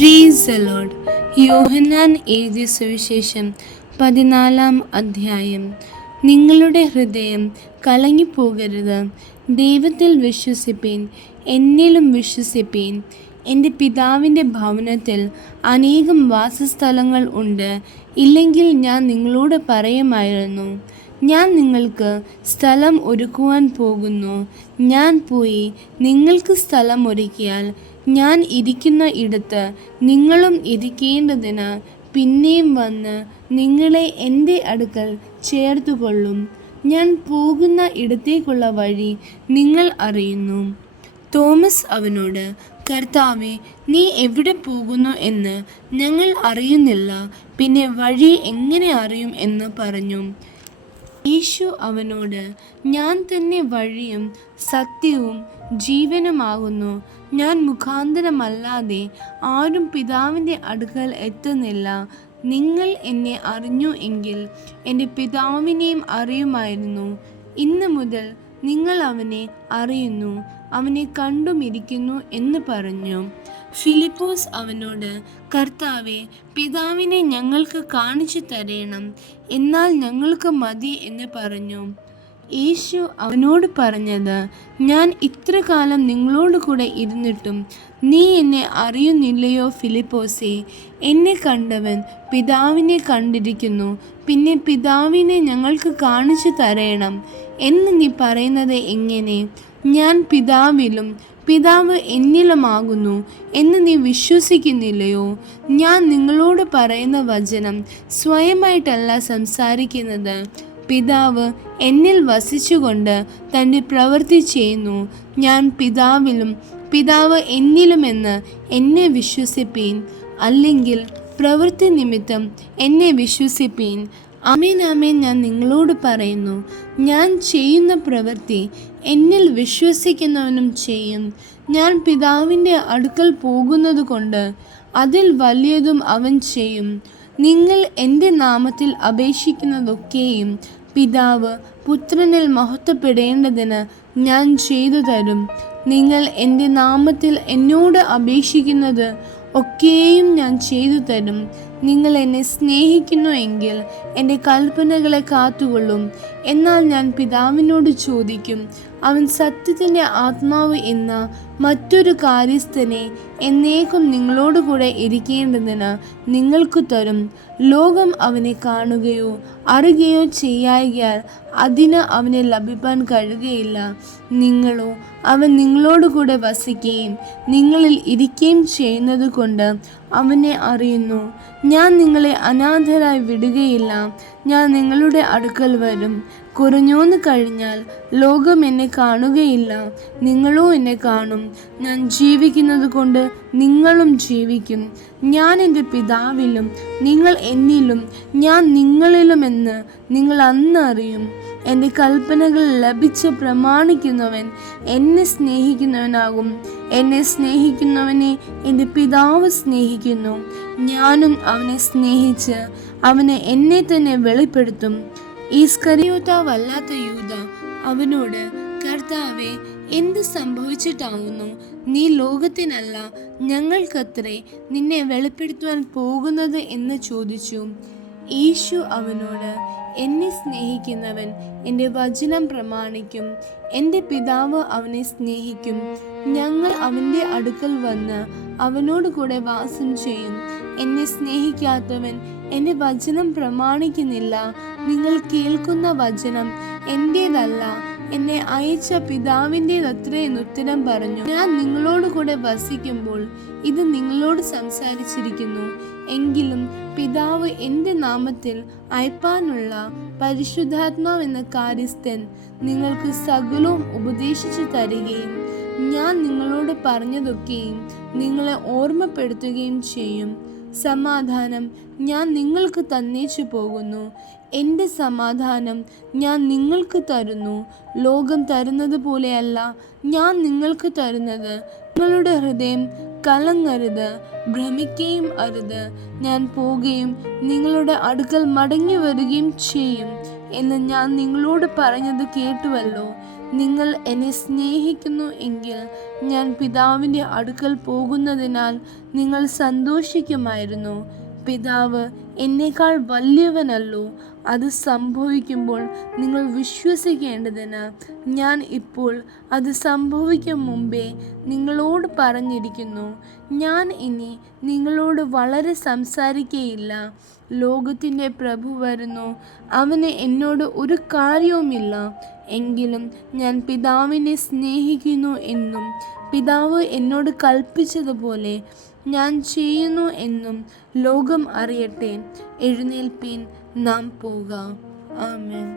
Praise the Lord. യോഹന്നാൻ എഴുതിയ സുവിശേഷം 14-ാം അധ്യായം. നിങ്ങളുടെ ഹൃദയം കലങ്ങിപ്പോകരുത്. ദൈവത്തിൽ വിശ്വസിപ്പീൻ, എന്നിലും വിശ്വസിപ്പീൻ. എൻ്റെ പിതാവിൻ്റെ ഭവനത്തിൽ അനേകം വാസസ്ഥലങ്ങൾ ഉണ്ട്. ഇല്ലെങ്കിൽ ഞാൻ നിങ്ങളോട് പറയുമായിരുന്നു. ഞാൻ നിങ്ങൾക്ക് സ്ഥലം ഒരുക്കുവാൻ പോകുന്നു. ഞാൻ പോയി നിങ്ങൾക്ക് സ്ഥലം ഒരുക്കിയാൽ ഞാൻ ഇരിക്കുന്ന ഇടത്ത് നിങ്ങളും ഇരിക്കേണ്ടതിന് പിന്നെയും വന്ന് നിങ്ങളെ എൻ്റെ അടുക്കൽ ചേർത്തുകൊള്ളും. ഞാൻ പോകുന്ന ഇടത്തേക്കുള്ള വഴി നിങ്ങൾ അറിയുന്നു. തോമസ് അവനോട്, കർത്താവേ, നീ എവിടെ പോകുന്നു എന്ന് ഞങ്ങൾ അറിയുന്നില്ല, പിന്നെ വഴി എങ്ങനെ അറിയും എന്ന് പറഞ്ഞു. യേശു അവനോട്, ഞാൻ തന്നെ വഴിയും സത്യവും ജീവനുമാകുന്നു. ഞാൻ മുഖാന്തരമല്ലാതെ ആരും പിതാവിൻ്റെ അടുക്കൽ എത്തുന്നില്ല. നിങ്ങൾ എന്നെ അറിഞ്ഞു എങ്കിൽ എൻ്റെ പിതാവിനെയും അറിയുമായിരുന്നു. ഇന്ന് മുതൽ നിങ്ങൾ അവനെ അറിയുന്നു, അവനെ കണ്ടുമിരിക്കുന്നു എന്ന് പറഞ്ഞു. ഫിലിപ്പോസ് അവനോട്, കർത്താവേ, പിതാവിനെ ഞങ്ങൾക്ക് കാണിച്ചു തരേണം, എന്നാൽ ഞങ്ങൾക്ക് മതി എന്ന് പറഞ്ഞു. യേശു അവനോട് പറഞ്ഞത്, ഞാൻ ഇത്ര കാലം നിങ്ങളോട് കൂടെ ഇരുന്നിട്ടും നീ എന്നെ അറിയുന്നില്ലയോ ഫിലിപ്പോസേ? എന്നെ കണ്ടവൻ പിതാവിനെ കണ്ടിരിക്കുന്നു. പിന്നെ പിതാവിനെ ഞങ്ങൾക്ക് കാണിച്ചു തരേണം എന്ന് നീ പറയുന്നത് എങ്ങനെ? ഞാൻ പിതാവിലും പിതാവ് എന്നിലുമാകുന്നു എന്ന് നീ വിശ്വസിക്കുന്നില്ലയോ? ഞാൻ നിങ്ങളോട് പറയുന്ന വചനം സ്വയമായിട്ടല്ല സംസാരിക്കുന്നത്. പിതാവ് എന്നിൽ വസിച്ചുകൊണ്ട് തൻ്റെ പ്രവൃത്തി ചെയ്യുന്നു. ഞാൻ പിതാവിലും പിതാവ് എന്നിലുമെന്ന് എന്നെ വിശ്വസിപ്പീൻ. അല്ലെങ്കിൽ പ്രവൃത്തി നിമിത്തം എന്നെ വിശ്വസിപ്പീൻ. ആമേൻ ആമേൻ, ഞാൻ നിങ്ങളോട് പറയുന്നു, ഞാൻ ചെയ്യുന്ന പ്രവൃത്തി എന്നിൽ വിശ്വസിക്കുന്നവനും ചെയ്യും. ഞാൻ പിതാവിൻ്റെ അടുക്കൽ പോകുന്നത് കൊണ്ട് അതിൽ വലിയതും അവൻ ചെയ്യും. നിങ്ങൾ എൻ്റെ നാമത്തിൽ അപേക്ഷിക്കുന്നതൊക്കെയും പിതാവ് പുത്രനിൽ മഹത്വപ്പെടേണ്ടതിന് ഞാൻ ചെയ്തു തരും. നിങ്ങൾ എൻ്റെ നാമത്തിൽ എന്നോട് അപേക്ഷിക്കുന്നത് ഒക്കെയും ഞാൻ ചെയ്തു തരും. നിങ്ങൾ എന്നെ സ്നേഹിക്കുന്നു എങ്കിൽ എൻ്റെ കൽപ്പനകളെ കാത്തുകൊള്ളും. എന്നാൽ ഞാൻ പിതാവിനോട് ചോദിക്കും, അവൻ സത്യത്തിൻ്റെ ആത്മാവ് എന്ന മറ്റൊരു കാര്യസ്ഥനെ എന്നേക്കും നിങ്ങളോട് കൂടെ ഇരിക്കേണ്ടതിന് നിങ്ങൾക്ക് തരും. ലോകം അവനെ കാണുകയോ അറിയുകയോ ചെയ്യായ്കയാൽ അതിന് അവനെ ലഭിപ്പാൻ കഴിയുകയില്ല. നിങ്ങളോ അവൻ നിങ്ങളോട് കൂടെ വസിക്കുകയും നിങ്ങളിൽ ഇരിക്കുകയും ചെയ്യുന്നത് കൊണ്ട് അവനെ അറിയുന്നു. ഞാൻ നിങ്ങളെ അനാഥരായി വിടുകയില്ല. ഞാൻ നിങ്ങളുടെ അടുക്കൽ വരും. കുറഞ്ഞോന്ന് കഴിഞ്ഞാൽ ലോകം എന്നെ കാണുകയില്ല, നിങ്ങളോ എന്നെ കാണും. ഞാൻ ജീവിക്കുന്നത് കൊണ്ട് നിങ്ങളും ജീവിക്കും. ഞാൻ എൻ്റെ പിതാവിലും നിങ്ങൾ എന്നിലും ഞാൻ നിങ്ങളിലുമെന്ന് നിങ്ങൾ അന്ന് അറിയും. എൻ്റെ കൽപ്പനകൾ ലഭിച്ച് പ്രമാണിക്കുന്നവൻ എന്നെ സ്നേഹിക്കുന്നവനാകും. എന്നെ സ്നേഹിക്കുന്നവനെ എൻ്റെ പിതാവ് സ്നേഹിക്കുന്നു. ഞാനും അവനെ സ്നേഹിച്ച് അവന് എന്നെ തന്നെ വെളിപ്പെടുത്തും. ഈസ്കരിയോത്താവല്ലാത്ത യൂദ അവനോട്, കർത്താവേ, എന്ത് സംഭവിച്ചിട്ടാകുന്നു നീ ലോകത്തിനല്ല ഞങ്ങൾക്കത്രേ നിന്നെ വെളിപ്പെടുത്തുവാൻ പോകുന്നത് എന്ന് ചോദിച്ചു. യേശു അവനോട്, എന്നെ സ്നേഹിക്കുന്നവൻ എൻ്റെ വചനം പ്രമാണിക്കും. എൻ്റെ പിതാവ് അവനെ സ്നേഹിക്കും. ഞങ്ങൾ അവൻ്റെ അടുക്കൽ വന്ന് അവനോട് കൂടെ വാസം ചെയ്യും. എന്നെ സ്നേഹിക്കാത്തവൻ എൻ്റെ വചനം പ്രമാണിക്കുന്നില്ല. നിങ്ങൾ കേൾക്കുന്ന വചനം എൻ്റേതല്ല, എന്നെ അയച്ച പിതാവിൻ്റേതത്രേ എന്നുത്തരം പറഞ്ഞു. ഞാൻ നിങ്ങളോട് കൂടെ വസിക്കുമ്പോൾ ഇത് നിങ്ങളോട് സംസാരിച്ചിരിക്കുന്നു. എങ്കിലും പിതാവ് എൻ്റെ നാമത്തിൽ അയപ്പാനുള്ള പരിശുദ്ധാത്മാവ് എന്ന കാര്യസ്ഥൻ നിങ്ങൾക്ക് സകലവും ഉപദേശിച്ചു തരികയും ഞാൻ നിങ്ങളോട് പറഞ്ഞതൊക്കെയും നിങ്ങളെ ഓർമ്മപ്പെടുത്തുകയും ചെയ്യും. സമാധാനം ഞാൻ നിങ്ങൾക്ക് തന്നേച്ചു പോകുന്നു. എൻ്റെ സമാധാനം ഞാൻ നിങ്ങൾക്ക് തരുന്നു. ലോകം തരുന്നത് പോലെയല്ല ഞാൻ നിങ്ങൾക്ക് തരുന്നത്. നിങ്ങളുടെ ഹൃദയം കലങ്ങരുത്, ഭ്രമിക്കുകയും അരുത്. ഞാൻ പോകുകയും നിങ്ങളുടെ അടുക്കൽ മടങ്ങി വരികയും ചെയ്യും എന്ന് ഞാൻ നിങ്ങളോട് പറഞ്ഞത് കേട്ടുവല്ലോ. നിങ്ങൾ എന്നെ സ്നേഹിക്കുന്നു എങ്കിൽ ഞാൻ പിതാവിൻ്റെ അടുക്കൽ പോകുന്നതിനാൽ നിങ്ങൾ സന്തോഷിക്കുമായിരുന്നു. പിതാവ് എന്നേക്കാൾ വലിയവനല്ലോ. അത് സംഭവിക്കുമ്പോൾ നിങ്ങൾ വിശ്വസിക്കേണ്ടതിന് ഞാൻ ഇപ്പോൾ അത് സംഭവിക്കും മുമ്പേ നിങ്ങളോട് പറഞ്ഞിരിക്കുന്നു. ഞാൻ ഇനി നിങ്ങളോട് വളരെ സംസാരിക്കുകയില്ല. ലോകത്തിൻ്റെ പ്രഭു വരുന്നു, അവന് എന്നോട് ഒരു കാര്യവുമില്ല. എങ്കിലും ഞാൻ പിതാവിനെ സ്നേഹിക്കുന്നു എന്നും പിതാവ് എന്നോട് കൽപ്പിച്ചതുപോലെ ഞാൻ ചെയ്യുന്നു എന്നും ലോകം അറിയട്ടെ. എഴുന്നേൽപ്പീൻ, നാം പോകാം. ആമേൻ.